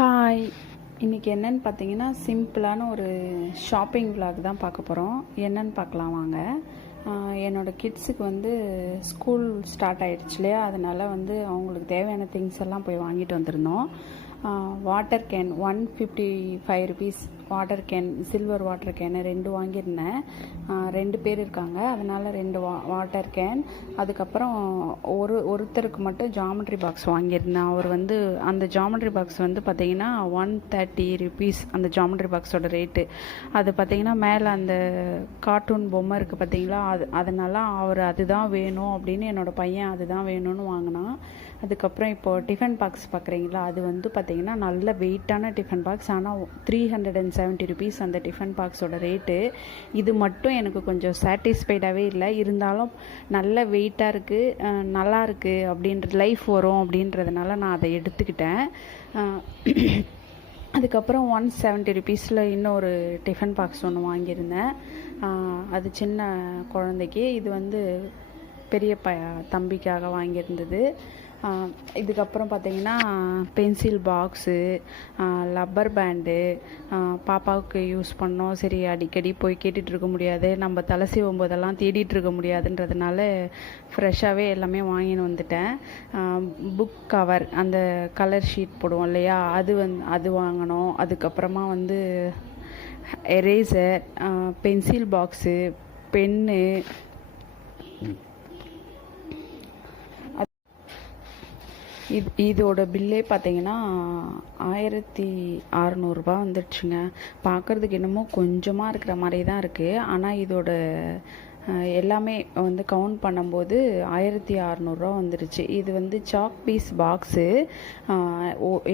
Hi. இன்றைக்கி என்னென்னு பார்த்தீங்கன்னா சிம்பிளான ஒரு ஷாப்பிங் விலாக் தான் பார்க்க போகிறோம். என்னென்னு பார்க்கலாம் வாங்க. என்னோடய கிட்ஸுக்கு வந்து ஸ்கூல் ஸ்டார்ட் ஆகிடுச்சு இல்லையா, அதனால் வந்து அவங்களுக்கு தேவையான திங்ஸ் எல்லாம் போய் வாங்கிட்டு வந்திருந்தோம். Water can 155 rupees water can, silver water can 2 வாங்கியிருந்தேன். 2 பேர் இருக்காங்க, அதனால் 2 வாட்டர் கேன். அதுக்கப்புறம் ஒருத்தருக்கு மட்டும் ஜாமெட்ரி பாக்ஸ் வாங்கியிருந்தேன். அவர் வந்து அந்த ஜாமெட்ரி பாக்ஸ் வந்து பார்த்திங்கன்னா 130 ருபீஸ் அந்த ஜாமெட்ரி பாக்ஸோட ரேட்டு. அது பார்த்திங்கன்னா மேலே அந்த கார்ட்டூன் பொம்மை இருக்குது பார்த்திங்களா, அதனால அவர் அதுதான் வேணும் அப்படின்னு என்னோடய பையன் அதுதான் வேணும்னு வாங்கினான். அதுக்கப்புறம் இப்போது டிஃபன் பாக்ஸ் பார்க்குறீங்களா, அது வந்து பார்த்திங்கன்னா நல்ல வெயிட்டான டிஃபன் பாக்ஸ். ஆனால் 370 ருபீஸ் அந்த டிஃபன் பாக்ஸோட ரேட்டு. இது மட்டும் எனக்கு கொஞ்சம் சாட்டிஸ்ஃபைடாகவே இல்லை. இருந்தாலும் நல்ல வெயிட்டாக இருக்குது, நல்லா இருக்குது அப்படின்ற லைஃப் வரும் அப்படின்றதுனால நான் அதை எடுத்துக்கிட்டேன். அதுக்கப்புறம் 170 ருபீஸில் இன்னொரு டிஃபன் பாக்ஸ் ஒன்று வாங்கியிருந்தேன். அது சின்ன குழந்தைக்கு, இது வந்து பெரிய தம்பிக்காக வாங்கியிருந்தது. இதுக்கப்புறம் பார்த்திங்கன்னா பென்சில் பாக்ஸு, லப்பர் பேண்டு பாப்பாவுக்கு யூஸ் பண்ணோம். சரி, அடிக்கடி போய் கேட்டுட்டு இருக்க முடியாது, நம்ம தலை சீவும் போதெல்லாம் தேடிட்டு இருக்க முடியாதுன்றதுனால ஃப்ரெஷ்ஷாகவே எல்லாமே வாங்கின்னு வந்துட்டேன். புக் கவர், அந்த கலர் ஷீட் போடுவோம் இல்லையா, அது வாங்கினோம். அதுக்கப்புறமா வந்து எரேசர், பென்சில் பாக்ஸு, பென்னு, இதோட பில்லே பார்த்தீங்கன்னா 1600 வந்துடுச்சுங்க. பார்க்குறதுக்கு என்னமோ கொஞ்சமாக இருக்கிற மாதிரி தான் இருக்குது, ஆனால் இதோட எல்லாமே வந்து கவுண்ட் பண்ணும்போது 1600 வந்துருச்சு. இது வந்து சாக் பீஸ் பாக்ஸு.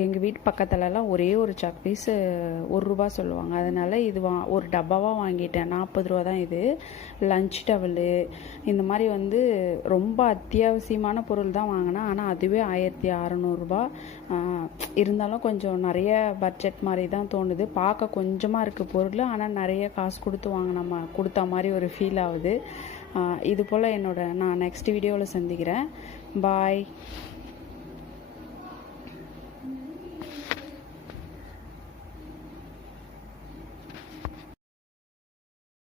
எங்கள் வீட்டு பக்கத்துலலாம் ஒரே ஒரு சாக் பீஸு 1 ரூபா சொல்லுவாங்க, அதனால் இது ஒரு டப்பாவாக வாங்கிட்டேன். 40 ரூபா தான் இது. லஞ்ச் டவலு, இந்த மாதிரி வந்து ரொம்ப அத்தியாவசியமான பொருள் தான் வாங்கினேன். ஆனால் அதுவே 1600 இருந்தாலும் கொஞ்சம் நிறைய பட்ஜெட் மாதிரி தான் தோணுது. பார்க்க கொஞ்சமாக இருக்குது பொருள், ஆனால் நிறைய காசு கொடுத்த மாதிரி ஒரு ஃபீல் ஆகுது. இது போல் நான் நெக்ஸ்ட் வீடியோவில் சந்திக்கிறேன். பாய்.